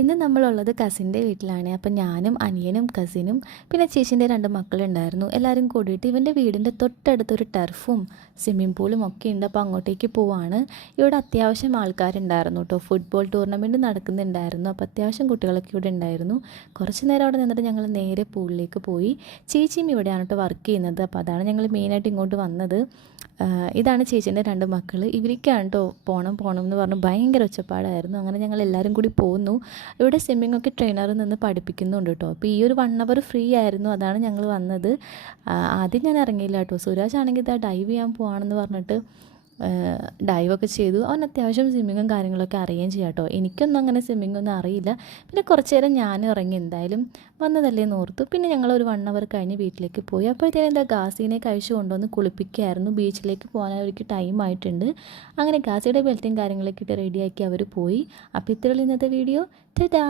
ഇന്ന് നമ്മളുള്ളത് കസിൻ്റെ വീട്ടിലാണ്. അപ്പം ഞാനും അനിയനും കസിനും പിന്നെ ചേച്ചീൻ്റെ 2 മക്കളുണ്ടായിരുന്നു. എല്ലാവരും കൂടിയിട്ട് ഇവൻ്റെ വീടിൻ്റെ തൊട്ടടുത്തൊരു ടർഫും സ്വിമ്മിംഗ് പൂളും ഒക്കെ ഉണ്ട്. അപ്പോൾ അങ്ങോട്ടേക്ക് പോവാണ്. ഇവിടെ അത്യാവശ്യം ആൾക്കാരുണ്ടായിരുന്നു കേട്ടോ. ഫുട്ബോൾ ടൂർണമെൻറ്റ് നടക്കുന്നുണ്ടായിരുന്നു. അപ്പോൾ അത്യാവശ്യം കുട്ടികളൊക്കെ ഇവിടെ ഉണ്ടായിരുന്നു. കുറച്ച് നേരം അവിടെ നിന്നിട്ട് ഞങ്ങൾ നേരെ പൂളിലേക്ക് പോയി. ചേച്ചിയും ഇവിടെയാണ് കേട്ടോ വർക്ക് ചെയ്യുന്നത്. അപ്പോൾ അതാണ് ഞങ്ങൾ മെയിനായിട്ട് ഇങ്ങോട്ട് വന്നത്. ഇതാണ് ചേച്ചീൻ്റെ 2 മക്കൾ. ഇവർക്കാണ് കേട്ടോ പോകണം എന്ന് പറഞ്ഞ് ഭയങ്കര ഒച്ചപ്പാടായിരുന്നു. അങ്ങനെ ഞങ്ങൾ എല്ലാവരും കൂടി പോകുന്നു. ഇവിടെ സ്വിമ്മിംഗ് ഒക്കെ ട്രെയിനറിൽ നിന്ന് പഠിപ്പിക്കുന്നുണ്ട് കേട്ടോ. അപ്പോൾ ഈ ഒരു 1 അവർ ഫ്രീ ആയിരുന്നു. അതാണ് ഞങ്ങൾ വന്നത്. ആദ്യം ഞാൻ ഇറങ്ങിയില്ല കേട്ടോ. സുരാജ് ആണെങ്കിൽ ഇതാ ഡൈവ് ചെയ്യാൻ പോവാണെന്ന് പറഞ്ഞിട്ട് ഡൈവൊക്കെ ചെയ്തു. അവൻ അത്യാവശ്യം സ്വിമ്മിങ്ങും കാര്യങ്ങളൊക്കെ അറിയുകയും ചെയ്യാം കേട്ടോ. എനിക്കൊന്നും അങ്ങനെ സ്വിമ്മിങ്ങൊന്നും അറിയില്ല. പിന്നെ കുറച്ച് നേരം ഞാനും ഇറങ്ങി. എന്തായാലും വന്നതല്ലേ എന്ന് ഓർത്തു. പിന്നെ ഞങ്ങൾ ഒരു 1 അവർ കഴിഞ്ഞ് വീട്ടിലേക്ക് പോയി. അപ്പോഴത്തേനും എന്താ ഗാസിനെ കഴിച്ചു കൊണ്ടുവന്ന് കുളിപ്പിക്കുകയായിരുന്നു. ബീച്ചിലേക്ക് പോകാൻ അവർക്ക് ടൈം ആയിട്ടുണ്ട്. അങ്ങനെ ഗാസിയുടെ ബെൽറ്റും കാര്യങ്ങളൊക്കെ ഇട്ട് റെഡിയാക്കി അവർ പോയി. അപ്പോൾ ഇത്രയുള്ള ഇന്നത്തെ വീഡിയോ. ടാറ്റാ.